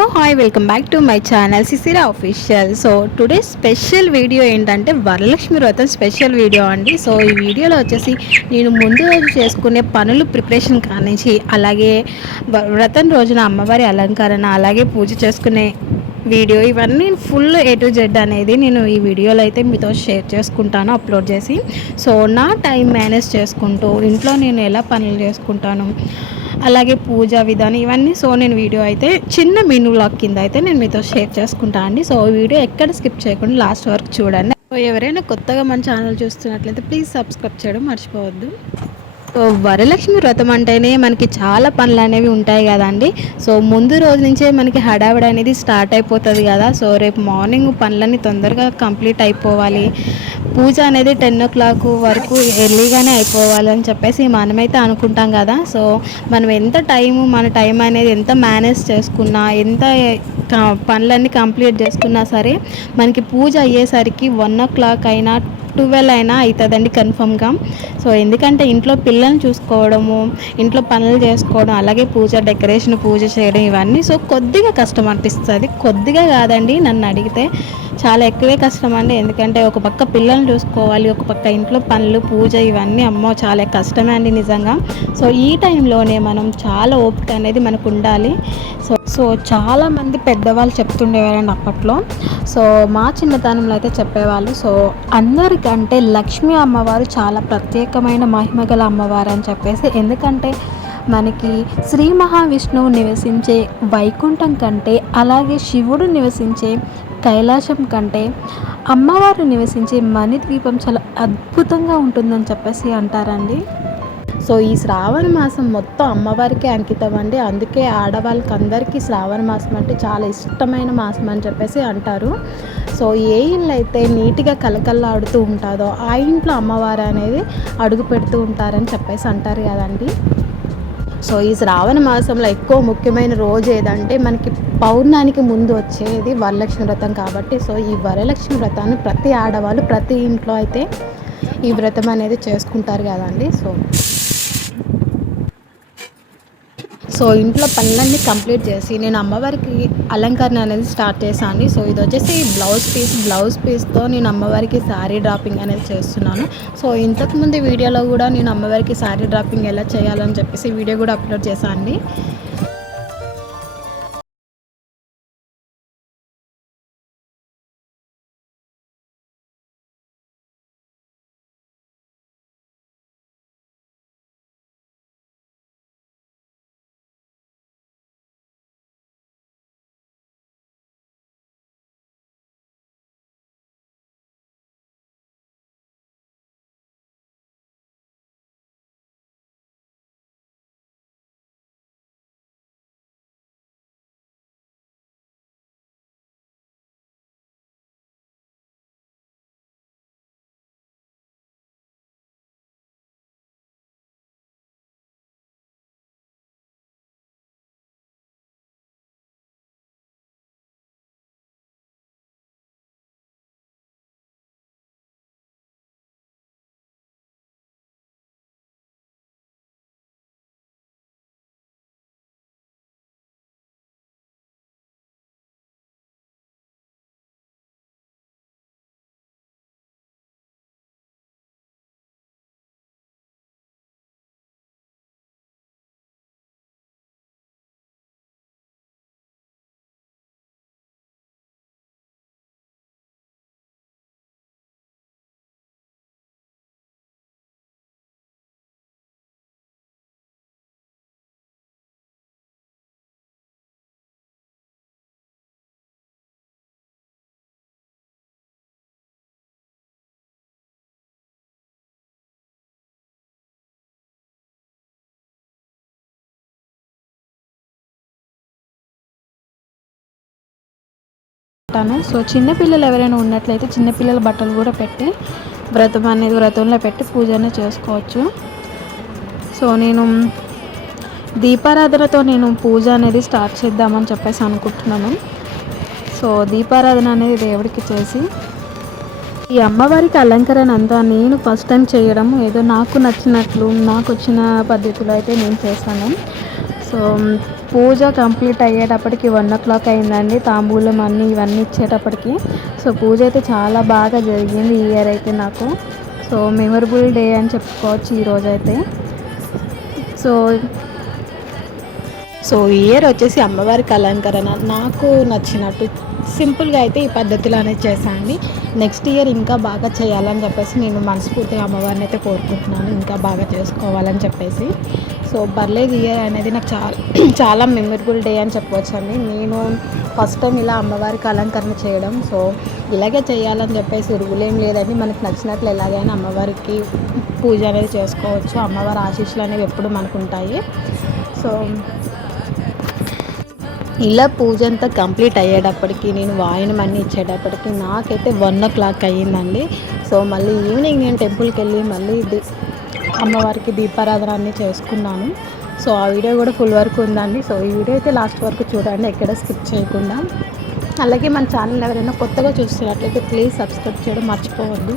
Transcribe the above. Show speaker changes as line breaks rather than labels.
Hello hi welcome back to my channel Sisira official so today special video ఏంటంటే వరలక్ష్మి వ్రతం special video అండి. So ఈ వీడియోలో వచ్చేసి నేను ముందు రోజు చేసుకునే పనులు ప్రిపరేషన్ కానించి అలాగే వ్రతం రోజున అమ్మవారి అలంకరణ అలాగే పూజ చేసుకునే వీడియో ఇవన్నీ ఫుల్ ఏ టు జెడ్ అనేది నేను ఈ వీడియోలో అయితే మీతో షేర్ చేసుకుంటాను అప్లోడ్ చేసి. సో నా టైం మేనేజ్ చేసుకుంటూ ఇంట్లో నేను ఎలా పనులు చేసుకుంటాను అలాగే పూజ విధానం ఇవన్నీ. సో నేను వీడియో అయితే చిన్న మెనూ లాక్ కింద అయితే నేను మీతో షేర్ చేసుకుంటా అండి. సో వీడియో ఎక్కడ స్కిప్ చేయకుండా లాస్ట్ వరకు చూడండి. సో ఎవరైనా కొత్తగా మన ఛానల్ చూస్తున్నట్లయితే ప్లీజ్ సబ్స్క్రైబ్ చేయడం మర్చిపోవద్దు. వరలక్ష్మి వ్రతం అంటేనే మనకి చాలా పనులు అనేవి ఉంటాయి కదండి. సో ముందు రోజు నుంచే మనకి హడావిడి అనేది స్టార్ట్ అయిపోతుంది కదా. సో రేపు మార్నింగ్ పనులన్నీ తొందరగా కంప్లీట్ అయిపోవాలి. పూజ అనేది టెన్ ఓ క్లాక్ వరకు ఎర్లీగానే అయిపోవాలి అని చెప్పేసి మనమైతే అనుకుంటాం కదా. సో మనం ఎంత టైం మన టైం అనేది ఎంత మేనేజ్ చేసుకున్నా ఎంత పనులన్నీ కంప్లీట్ చేసుకున్నా సరే మనకి పూజ అయ్యేసరికి వన్ ఓ క్లాక్ అయినా ట్వెల్వ్ అయినా అవుతుందండి కన్ఫర్మ్గా. సో ఎందుకంటే ఇంట్లో పిల్లల్ని చూసుకోవడము ఇంట్లో పనులు చేసుకోవడం అలాగే పూజ డెకరేషన్ పూజ చేయడం ఇవన్నీ సో కొద్దిగా కష్టం అనిపిస్తుంది. కొద్దిగా కాదండి నన్ను అడిగితే. చాలా ఎక్కువే కష్టం అండి ఎందుకంటే ఒక పక్క పిల్లల్ని చూసుకోవాలి ఒక పక్క ఇంట్లో పనులు పూజ ఇవన్నీ అమ్మో చాలా కష్టమే అండి నిజంగా. సో ఈ టైంలోనే మనం చాలా ఓపిక అనేది మనకు ఉండాలి. సో సో చాలామంది పెద్దవాళ్ళు చెప్తుండేవారండి అప్పట్లో. సో మా చిన్నతనంలో అయితే చెప్పేవాళ్ళు సో అందరికంటే లక్ష్మీ అమ్మవారు చాలా ప్రత్యేకమైన మహిమ గల అమ్మవారు అని చెప్పేసి. ఎందుకంటే మనకి శ్రీ మహావిష్ణువు నివసించే వైకుంఠం కంటే అలాగే శివుడు నివసించే కైలాసం కంటే అమ్మవారు నివసించే మణిద్వీపం చాలా అద్భుతంగా ఉంటుందని చెప్పేసి అంటారండి. సో ఈ శ్రావణ మాసం మొత్తం అమ్మవారికి అంకితం అండి. అందుకే ఆడవాళ్ళకి అందరికీ శ్రావణ మాసం అంటే చాలా ఇష్టమైన మాసం అని చెప్పేసి అంటారు. సో ఏ ఇల్లు అయితే నీట్గా కలకల్లాడుతూ ఉంటుందో ఆ ఇంట్లో అమ్మవారు అనేది అడుగు పెడుతూ ఉంటారని చెప్పేసి అంటారు కదండి. సో ఈ శ్రావణ మాసంలో ఎక్కువ ముఖ్యమైన రోజు ఏదంటే మనకి పౌర్ణానికి ముందు వచ్చేది వరలక్ష్మి వ్రతం కాబట్టి. సో ఈ వరలక్ష్మి వ్రతాన్ని ప్రతి ఆడవాళ్ళు ప్రతి ఇంట్లో అయితే ఈ వ్రతం అనేది చేసుకుంటారు కదండి. సో సో ఇంట్లో పనులన్నీ కంప్లీట్ చేసి నేను అమ్మవారికి అలంకరణ అనేది స్టార్ట్ చేశాను. సో ఇది వచ్చేసి బ్లౌజ్ పీస్ బ్లౌజ్ పీస్తో నేను అమ్మవారికి శారీ డ్రాపింగ్ అనేది చేస్తున్నాను. సో ఇంతకుముందు వీడియోలో కూడా నేను అమ్మవారికి శారీ డ్రాపింగ్ ఎలా చేయాలని చెప్పేసి వీడియో కూడా అప్లోడ్ చేశాను. పెట్టాను సో చిన్నపిల్లలు ఎవరైనా ఉన్నట్లయితే చిన్నపిల్లల బట్టలు కూడా పెట్టి వ్రతం అనేది వ్రతంలో పెట్టి పూజనే చేసుకోవచ్చు. సో నేను దీపారాధనతో నేను పూజ అనేది స్టార్ట్ చేద్దామని చెప్పేసి అనుకుంటున్నాను. సో దీపారాధన అనేది దేవుడికి చేసి ఈ అమ్మవారికి అలంకరణ అంతా నేను ఫస్ట్ టైం చేయడం. ఏదో నాకు నచ్చినట్లు నాకు వచ్చిన పద్ధతిలో అయితే నేను చేశాను సో పూజ కంప్లీట్ అయ్యేటప్పటికి వన్ ఓ క్లాక్ అయిందండి. తాంబూలం అన్నీ ఇవన్నీ ఇచ్చేటప్పటికి. సో పూజ అయితే చాలా బాగా జరిగింది ఈ ఇయర్ అయితే నాకు. సో మెమొరబుల్ డే అని చెప్పుకోవచ్చు ఈరోజు అయితే. సో సో ఈ ఇయర్ వచ్చేసి అమ్మవారికి అలంకరణ నాకు నచ్చినట్టు సింపుల్గా అయితే ఈ పద్ధతిలో అనేది చేశాను అండి నెక్స్ట్ ఇయర్ ఇంకా బాగా చేయాలని చెప్పేసి నేను మనస్ఫూర్తిగా అమ్మవారిని అయితే కోరుకుంటున్నాను. ఇంకా బాగా చేసుకోవాలని చెప్పేసి. సో పర్లేదు ఇయర్ అనేది నాకు చాలా చాలా మెమరబుల్ డే అని చెప్పవచ్చు అండి. నేను ఫస్ట్ టైం ఇలా అమ్మవారికి అలంకరణ చేయడం. సో ఇలాగే చేయాలని చెప్పేసి ఉరుగులేం లేదండి. మనకు నచ్చినట్లు ఎలాగైనా అమ్మవారికి పూజ అనేది చేసుకోవచ్చు. అమ్మవారి ఆశీస్సులు అనేవి ఎప్పుడు మనకు ఉంటాయి సో ఇలా పూజ అంతా కంప్లీట్ అయ్యేటప్పటికి నేను వాయినం అన్నీ ఇచ్చేటప్పటికి నాకైతే వన్ ఓ క్లాక్ అయ్యిందండి. సో మళ్ళీ ఈవినింగ్ నేను టెంపుల్కి వెళ్ళి మళ్ళీ అమ్మవారికి దీపారాధన అన్నీ చేసుకున్నాను. సో ఆ వీడియో కూడా ఫుల్ వరకు ఉందండి. సో ఈ వీడియో అయితే లాస్ట్ వరకు చూడండి ఎక్కడ స్కిప్ చేయకుండా. అలాగే మన ఛానల్ ఎవరైనా కొత్తగా చూస్తున్నట్లయితే ప్లీజ్ సబ్స్క్రైబ్ చేయడం మర్చిపోవద్దు.